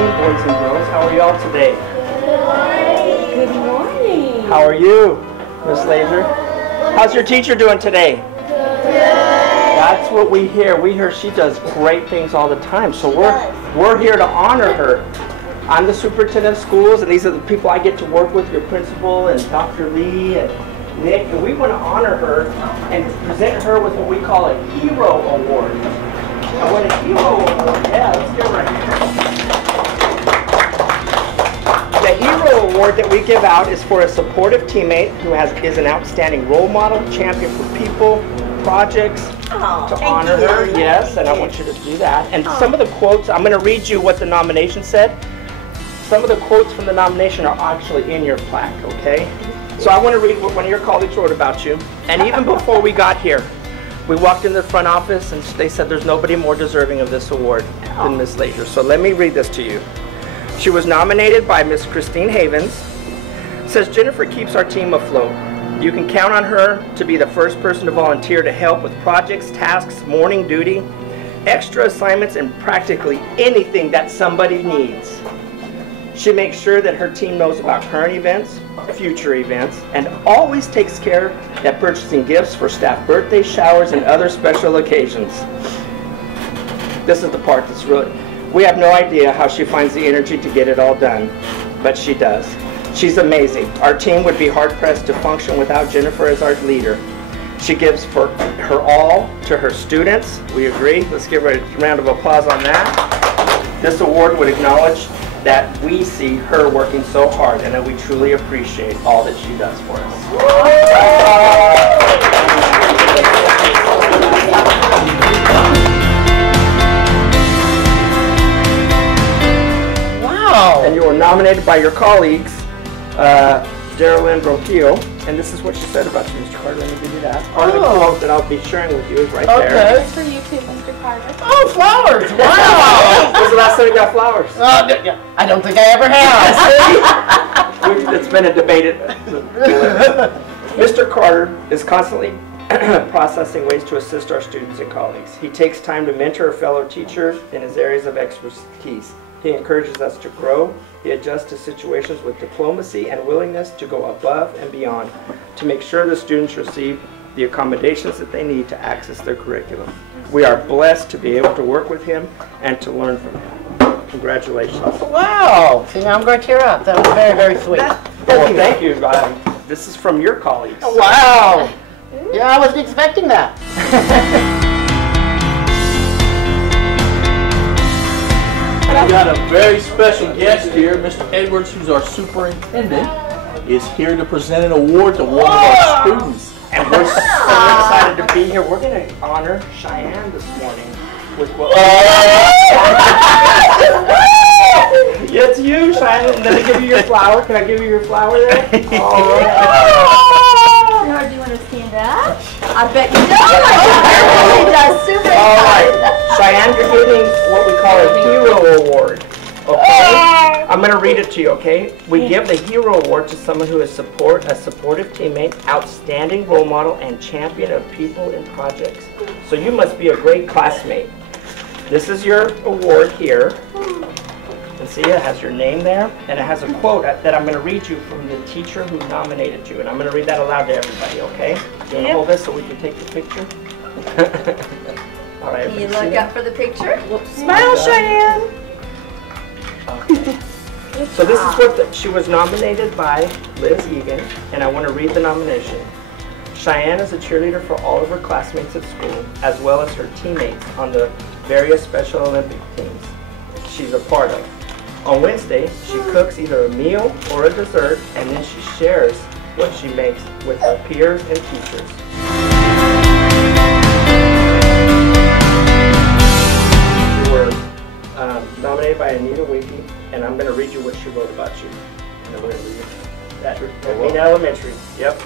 morning, boys and girls. How are y'all today? Good morning. How are you, Miss Laser? How's your teacher doing today? That's what we hear. We hear she does great things all the time. So we're here to honor her. I'm the superintendent of schools, and these are the people I get to work with, your principal and Dr. Lee and Nick, and we want to honor her and present her with what we call a Hero Award. And what a Hero Award, yeah, let's get right here. The Hero Award that we give out is for a supportive teammate who is an outstanding role model, champion for people, projects, to honor her. Yes, and I want you to do that. And some of the quotes, I'm going to read you what the nomination said. Some of the quotes from the nomination are actually in your plaque, okay? So I want to read what one of your colleagues wrote about you. And even before we got here, we walked in the front office and they said there's nobody more deserving of this award than Miss Laser. So let me read this to you. She was nominated by Miss Christine Havens. Says, Jennifer keeps our team afloat. You can count on her to be the first person to volunteer to help with projects, tasks, morning duty, extra assignments, and practically anything that somebody needs. She makes sure that her team knows about current events, future events, and always takes care that purchasing gifts for staff birthday showers and other special occasions. This is the part that's really, we have no idea how she finds the energy to get it all done, but she does. She's amazing. Our team would be hard-pressed to function without Jennifer as our leader. She gives her all to her students. We agree. Let's give her a round of applause on that. This award would acknowledge that we see her working so hard and that we truly appreciate all that she does for us. Wow. And you were nominated by your colleagues, Darylyn Broquille, and this is what she said about you, Mr. Carter. Let me give you that. Part of the quote that I'll be sharing with you is right there. Okay. For you too, Mr. Carter. Oh, flowers! Wow! When's the last time you got flowers? I don't think I ever have. It's been a debated. Mr. Carter is constantly processing ways to assist our students and colleagues. He takes time to mentor fellow teachers in his areas of expertise. He encourages us to grow. He adjusts to situations with diplomacy and willingness to go above and beyond to make sure the students receive the accommodations that they need to access their curriculum. We are blessed to be able to work with him and to learn from him. Congratulations. Wow. See, now I'm going to tear up. That was very, very sweet. Thank you. This is from your colleagues. Wow. Yeah, I wasn't expecting that. We've got a very special guest here. Mr. Edwards, who's our superintendent, is here to present an award to one of our students. And we're so excited to be here. We're going to honor Cheyenne this morning with what It's you, Cheyenne. And then I give you your flower. Can I give you your flower there? All right. Do you want to stand up? I bet you do. He does super All right. Cheyenne, you're getting what we call a Hero Award. Okay? I'm going to read it to you, okay? We give the Hero Award to someone who is a supportive teammate, outstanding role model, and champion of people and projects. So you must be a great classmate. This is your award here. And see, it has your name there, and it has a quote that I'm going to read you from the teacher who nominated you. And I'm going to read that aloud to everybody, okay? You want to hold this so we can take the picture? All right. Can you look up for the picture? Smile, Cheyenne. Okay. So this is what she was nominated by Liz Egan, and I want to read the nomination. Cheyenne is a cheerleader for all of her classmates at school, as well as her teammates on the various Special Olympic teams she's a part of. On Wednesday, she cooks either a meal or a dessert, and then she shares what she makes with her peers and teachers. You were nominated by Anita Wakey, and I'm going to read you what she wrote about you. And I'm going to read it at Pena Elementary. Yep.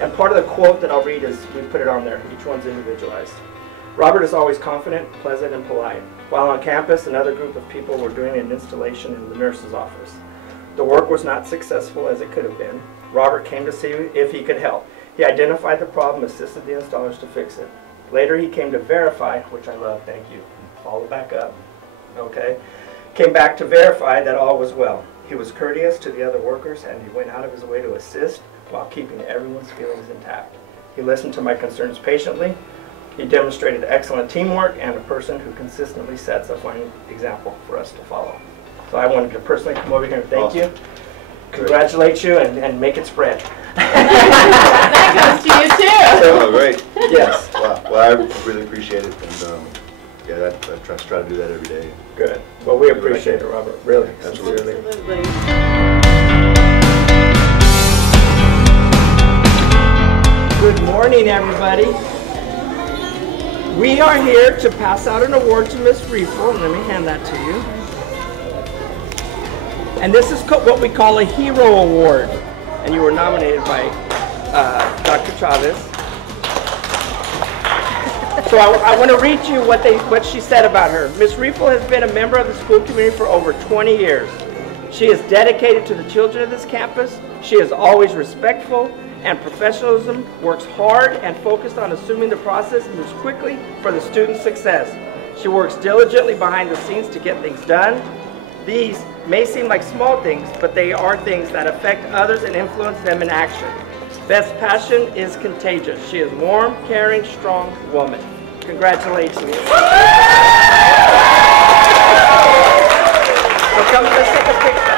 And part of the quote that I'll read is, we put it on there. Each one's individualized. Robert is always confident, pleasant, and polite. While on campus, another group of people were doing an installation in the nurse's office. The work was not successful as it could have been. Robert came to see if he could help. He identified the problem, assisted the installers to fix it. Later, he came to verify, which I love, thank you. Follow back up, okay? came back to verify that all was well. He was courteous to the other workers, and he went out of his way to assist while keeping everyone's feelings intact. He listened to my concerns patiently. He demonstrated excellent teamwork and a person who consistently sets a fine example for us to follow. So I wanted to personally come over here and thank you, congratulate you, and make it spread. That goes to you too. Oh, great. Yes. Wow. Well, I really appreciate it, and yeah, I try to do that every day. Good. Well, we appreciate it, Robert. Really. Absolutely. Absolutely. Good morning, everybody. We are here to pass out an award to Miss Riefel, and let me hand that to you. And this is what we call a Hero Award, and you were nominated by Dr. Chavez. So I want to read you what she said about her. Miss Riefel has been a member of the school community for over 20 years. She is dedicated to the children of this campus. She is always respectful and professionalism, works hard and focused on assuming the process moves quickly for the student's success. She works diligently behind the scenes to get things done. These may seem like small things, but they are things that affect others and influence them in action. Beth's passion is contagious. She is a warm, caring, strong woman. Congratulations. So come, let's take a picture.